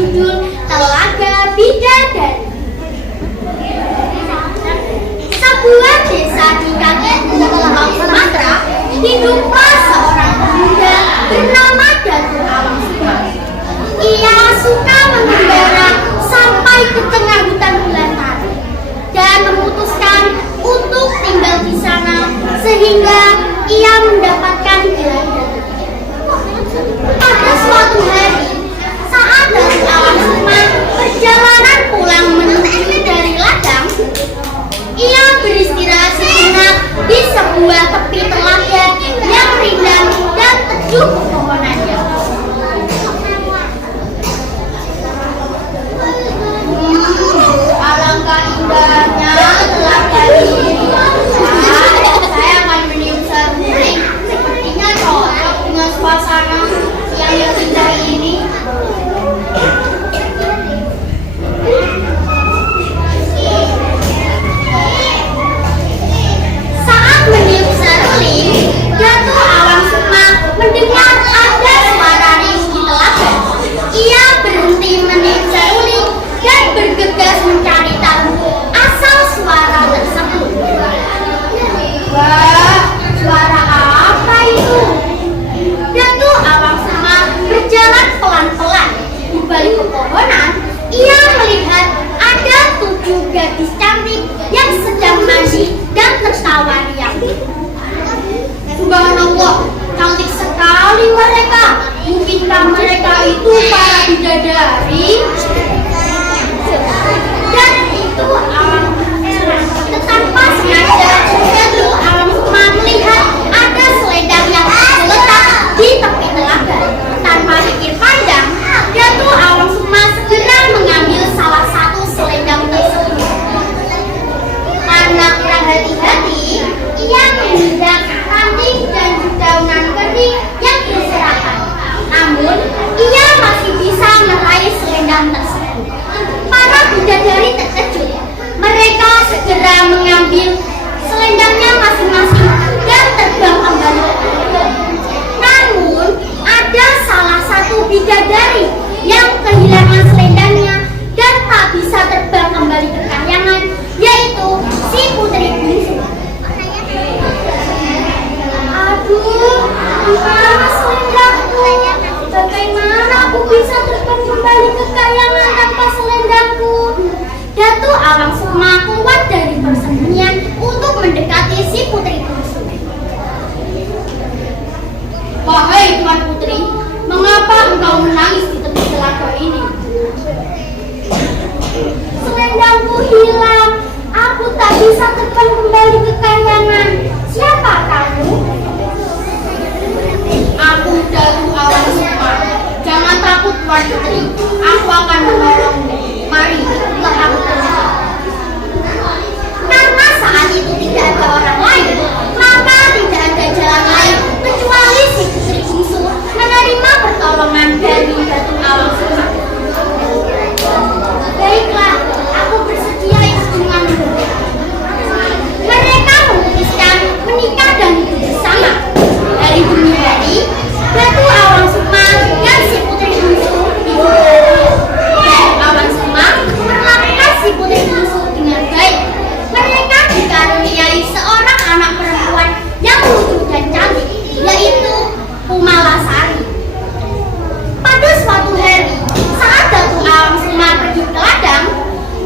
berjudul Telaga Bidadari. Sebuah desa di kaki Pulau Sumatera hiduplah seorang pemuda bernama Datuk Awang Sukma. Ia suka mengembara sampai ke tengah hutan belantara dan memutuskan untuk tinggal di sana sehingga ia mendapatkan gelar datuk. Pada suatu hari, saat Datuk Awang Sukma perjalanan pulang menuju dari ladang, ia beristirahat sejenak di sebuah tepi telaga yang rindang dan teduh pepohonannya. Alangkah indahnya telaga ini. Saya akan meniup seruling. Sepertinya cocok dengan suasana yang indah ini. Saat meniup seruling, Datuk Awang Sukma mendengar ada suara riuh di telaga. Ia berhenti meniup seruling dan bergegas mencari tahu asal suara tersebut. Wah, suara apa itu? Datuk Awang Sukma berjalan pelan-pelan. Di balik pepohonan, ia melihat ada 7 gadis cantik yang sedang mandi dan tertawa riang. Subhanallah, cantik sekali mereka. Mungkinkah mereka itu para bidadari? Dan itu Awang tanpa sengaja Datuk Awang Sukma melihat ada selendang yang terletak di tepi telaga. Tanpa pikir panjang, Datuk Awang Sukma segera mengambil salah satu selendang tersebut. Karena kurang hati-hati, ia menginjak ranting dan dedaunan kering yang berserakan. Namun, ia masih bisa meraih selendang tersebut. Para bidadari terkejut. Mereka segera mengambil selendangnya masing-masing dan terbang kembali. Namun, ada salah satu bidadari yang kehilangan selendangnya dan tak bisa terbang kembali ke kahyangan, yaitu si putri bungsu. Aduh, mana selendangku? Bagaimana aku bisa terbang kembali ke kahyangan tanpa selendangku? Datuk Awang Sukma keluar dari persembunyian untuk mendekati si putri bungsu. Wahai Tuan Putri, mengapa engkau menangis di tepi telaga ini? Selendangku hilang. Aku tak bisa terbang kembali ke kahyangan. Siapa kamu? Aku Datuk Awang Sukma. Jangan takut Tuan Putri, aku akan menolongmu. Mari, ikutlah aku ke sini. Karena saat itu tidak ada orang lain, maka tidak ada jalan lain kecuali si putri bungsu menerima pertolongan dari Datuk Awang Sukma. Baiklah, aku bersedia ikut denganmu. Mereka memutuskan menikah dan hidup bersama. Dari bumi hari, Datuk Awang Sukma dan si putri bungsu hidup bahagia. Datuk Awang Sukma memperlakukan si putri bungsu dengan baik. Mereka dikaruniai seorang anak perempuan yang lucu dan cantik, yaitu Pumalasari. Pada suatu hari, saat Datuk Awang Sukma pergi ke ladang,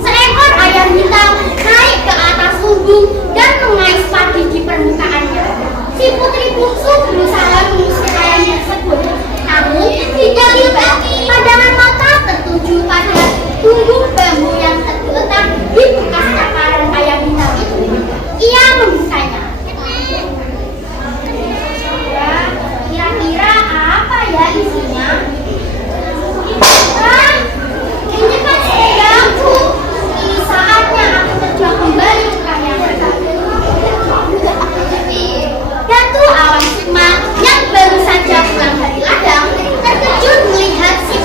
seekor ayam hitam naik ke atas lumbung dan mengais padi di permukaannya. Si putri bungsu berusaha mengusir ayam tersebut, namun tiba-tiba pandangan mata tertuju pada punggung bambu yang tergeletak di bekas cakaran ayam hitam itu. Ia membukanya. Wah, kira-kira apa ya isinya? Ini kan selendangku. Ini saatnya aku terbang kembali ke kahyangan. Datuk Awang Sukma yang baru saja pulang dari ladang terkejut melihat si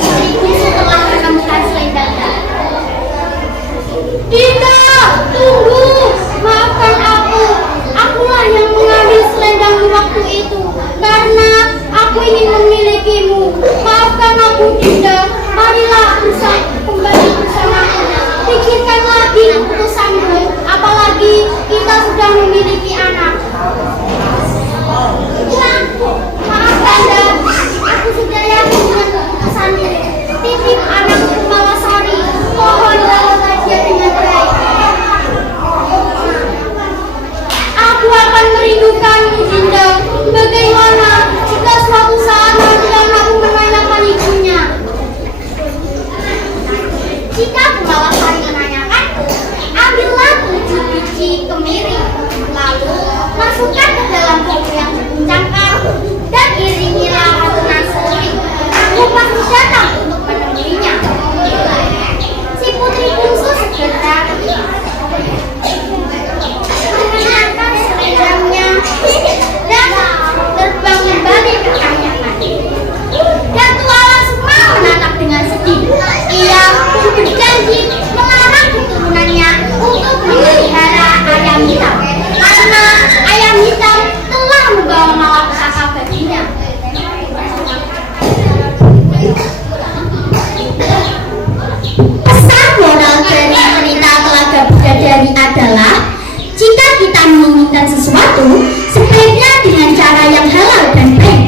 mengamankan sesuatu, sebaiknya dengan cara yang halal dan baik.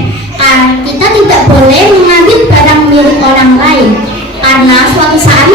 Kita tidak boleh mengambil barang milik orang lain, karena suatu saat